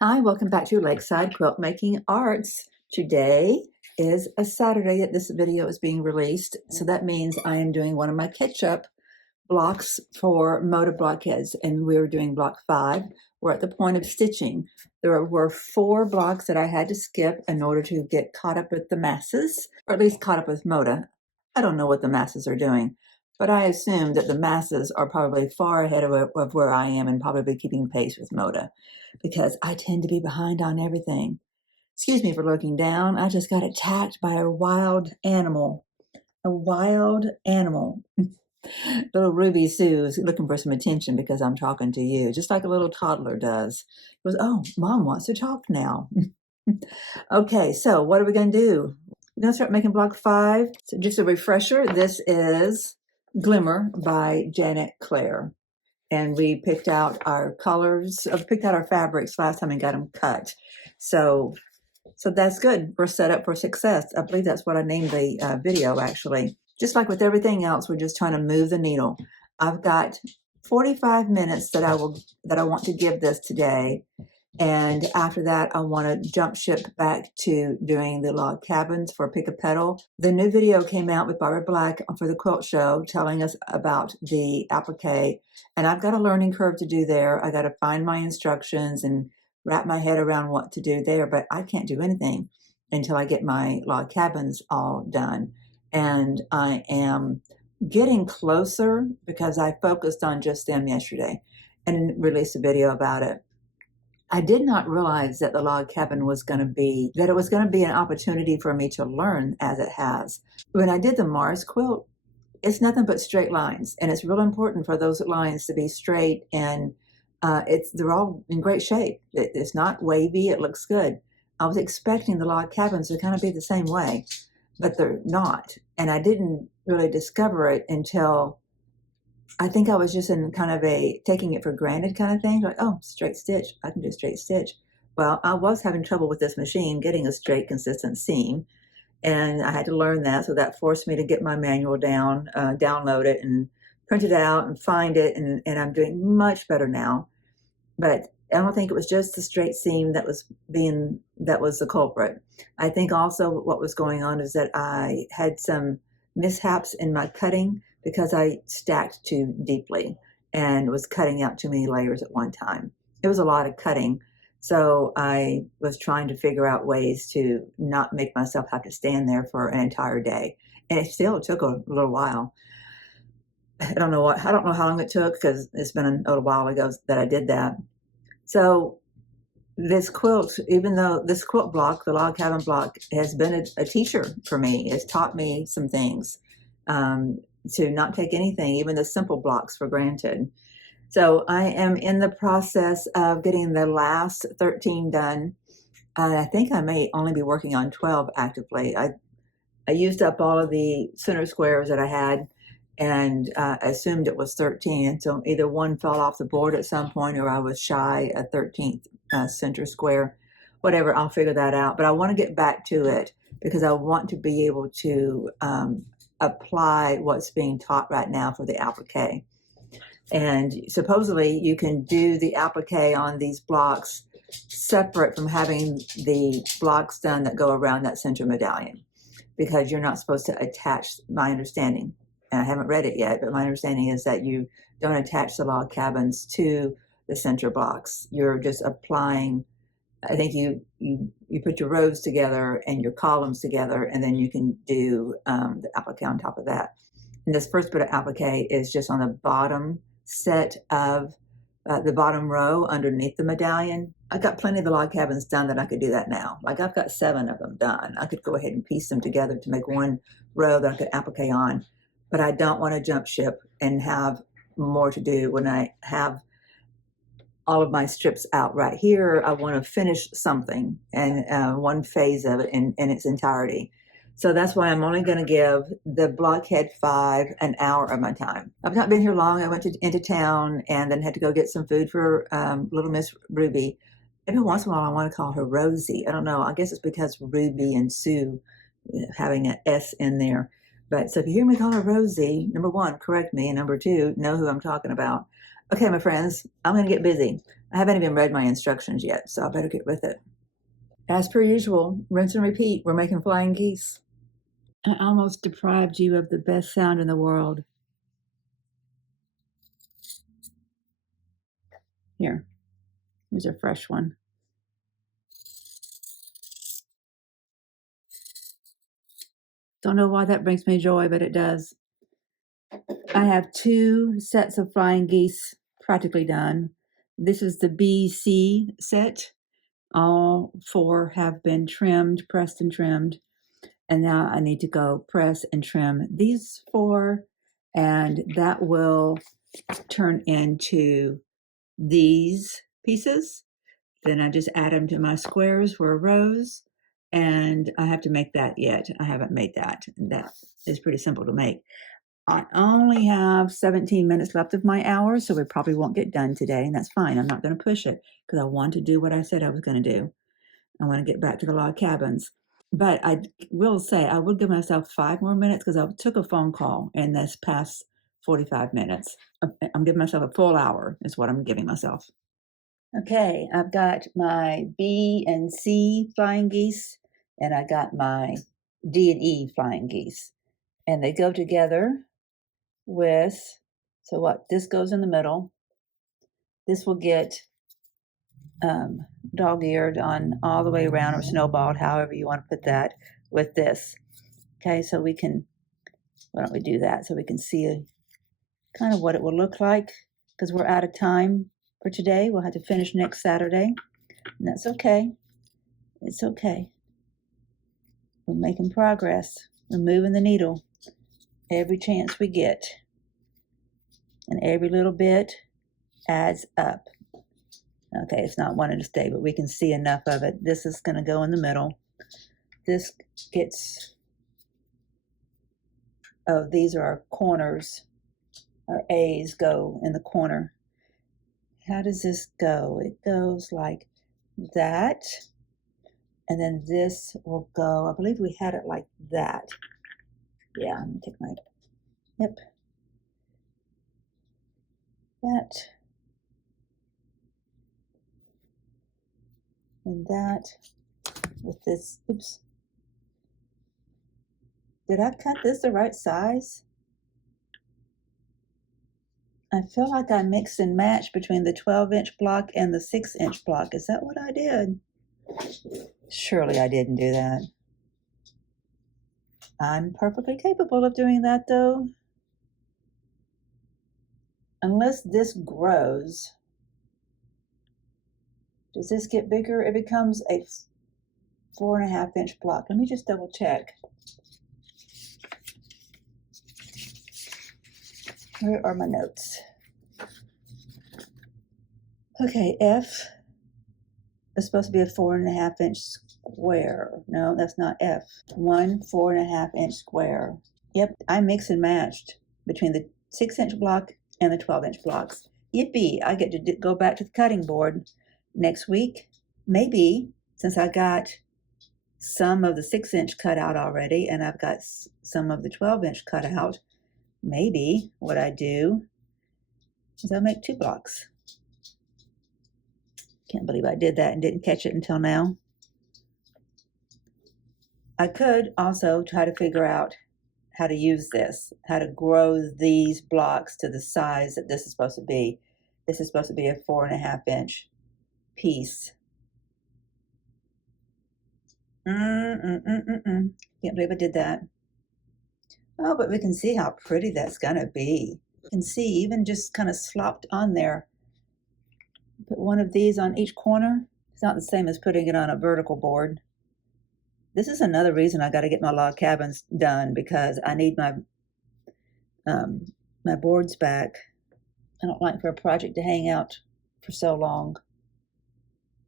Hi, welcome back to Lakeside Quilt Making Arts. Today is a Saturday that this video is being released, so that means I am doing one of my catch-up blocks for MODA blockheads, and we're doing block 5. We're at the point of stitching. There were 4 blocks that I had to skip in order to get caught up with the masses, or at least caught up with MODA. I don't know what the masses are doing, but I assume that the masses are probably far ahead of where I am and probably keeping pace with MODA, because I tend to be behind on everything. Excuse me for looking down. I just got attacked by a wild animal. A wild animal. Little Ruby Sue's looking for some attention because I'm talking to you, just like a little toddler does. It goes, oh, Mom wants to talk now. Okay, so what are we going to do? We're going to start making block 5. So just a refresher, this is Glimmer by Clare. And we picked out our colors, picked out our fabrics last time and got them cut. So that's good. We're set up for success. I believe that's what I named the video, actually. Just like with everything else, we're just trying to move the needle. I've got 45 minutes that I want to give this today. And after that, I want to jump ship back to doing the log cabins for Pick a Petal. The new video came out with Barbara Black for the quilt show telling us about the applique. And I've got a learning curve to do there. I got to find my instructions and wrap my head around what to do there. But I can't do anything until I get my log cabins all done. And I am getting closer because I focused on just them yesterday and released a video about it. I did not realize that the log cabin was going to be, that it was going to be an opportunity for me to learn as it has. When I did the Mars quilt, it's nothing but straight lines. And it's real important for those lines to be straight, and they're all in great shape. It's not wavy, it looks good. I was expecting the log cabins to kind of be the same way, but they're not. And I didn't really discover it until I think I was just in kind of a taking it for granted kind of thing. Like, oh, straight stitch, I can do straight stitch. Well, I was having trouble with this machine getting a straight, consistent seam. And I had to learn that. So that forced me to get my manual down, download it and print it out and find it. And I'm doing much better now. But I don't think it was just the straight seam that was the culprit. I think also what was going on is that I had some mishaps in my cutting because I stacked too deeply and was cutting out too many layers at one time. It was a lot of cutting. So I was trying to figure out ways to not make myself have to stand there for an entire day. And it still took a little while. I don't know how long it took because it's been a little while ago that I did that. So this quilt, even though this quilt block, the log cabin block, has been a teacher for me. It's taught me some things, to not take anything, even the simple blocks, for granted. So I am in the process of getting the last 13 done. I think I may only be working on 12 actively. I used up all of the center squares that I had and assumed it was 13. So either one fell off the board at some point or I was shy a 13th center square. Whatever, I'll figure that out. But I want to get back to it because I want to be able to apply what's being taught right now for the applique. And supposedly you can do the applique on these blocks separate from having the blocks done that go around that center medallion, because you're not supposed to attach, my understanding, and I haven't read it yet, but my understanding is that you don't attach the log cabins to the center blocks. You're just applying, I think you put your rows together and your columns together, and then you can do the applique on top of that. And this first bit of applique is just on the bottom set of the bottom row underneath the medallion. I've got plenty of the log cabins done that I could do that now. Like I've got 7 of them done. I could go ahead and piece them together to make one row that I could applique on. But I don't want to jump ship and have more to do when I have all of my strips out right here. I want to finish something and one phase of it in its entirety. So that's why I'm only going to give the Blockhead 5 an hour of my time. I've not been here long. I went into town and then had to go get some food for little Miss Ruby. Every once in a while I want to call her Rosie. I don't know. I guess it's because Ruby and Sue having an S in there. But so if you hear me call her Rosie, number 1, correct me. And number 2, know who I'm talking about. Okay, my friends, I'm going to get busy. I haven't even read my instructions yet, so I better get with it. As per usual, rinse and repeat. We're making flying geese. I almost deprived you of the best sound in the world. Here's a fresh one. Don't know why that brings me joy, but it does. I have 2 sets of flying geese practically done. This is the BC set. All 4 have been trimmed, pressed and trimmed. And now I need to go press and trim these 4, and that will turn into these pieces. Then I just add them to my squares for rows, and I have to make that yet. I haven't made that. That is pretty simple to make. I only have 17 minutes left of my hour, so we probably won't get done today, and that's fine. I'm not going to push it because I want to do what I said I was going to do. I want to get back to the log cabins. But I will say I will give myself 5 more minutes because I took a phone call in this past 45 minutes. I'm giving myself a full hour is what I'm giving myself. Okay, I've got my B and C flying geese, and I got my D and E flying geese. And they go together with, so what, this goes in the middle. This will get dog-eared on all the way around, or snowballed, however you want to put that, with this. Okay, so we can, why don't we do that so we can see kind of what it will look like, because we're out of time for today. We'll have to finish next Saturday, and that's okay. It's okay. We're making progress. We're moving the needle every chance we get, and every little bit adds up. Okay, it's not wanting to stay, but we can see enough of it. This is going to go in the middle. This gets, oh, these are our corners. Our A's go in the corner. How does this go? It goes like that. And then this will go, I believe we had it like that. Yeah, I'm going to take my, yep. That. And that with this, oops. Did I cut this the right size? I feel like I mixed and matched between the 12-inch block and the 6-inch block. Is that what I did? Surely I didn't do that. I'm perfectly capable of doing that though. Unless this grows. Does this get bigger? It becomes a 4.5-inch block. Let me just double check. Where are my notes? Okay, F is supposed to be a 4.5-inch square. No, that's not F. 1 4.5-inch square. Yep, I mix and matched between the 6-inch block and the 12-inch blocks. Yippee, I get to go back to the cutting board next week. Maybe, since I got some of the 6-inch cut out already and I've got some of the 12-inch cut out, maybe what I do is I make 2 blocks. Can't believe I did that and didn't catch it until now. I could also try to figure out how to use this, how to grow these blocks to the size that this is supposed to be. This is supposed to be a 4.5-inch piece. Can't believe I did that. Oh, but we can see how pretty that's gonna be. You can see even just kind of slopped on there. Put one of these on each corner. It's not the same as putting it on a vertical board. This is another reason I got to get my log cabins done, because I need my my boards back. I don't like for a project to hang out for so long,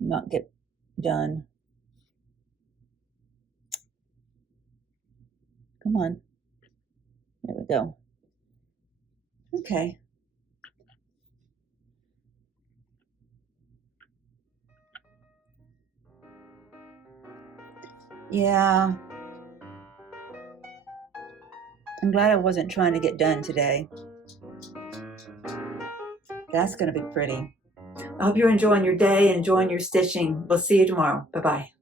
not get done. Come on. There we go. Okay. Yeah. I'm glad I wasn't trying to get done today. That's going to be pretty. I hope you're enjoying your day, enjoying your stitching. We'll see you tomorrow. Bye-bye.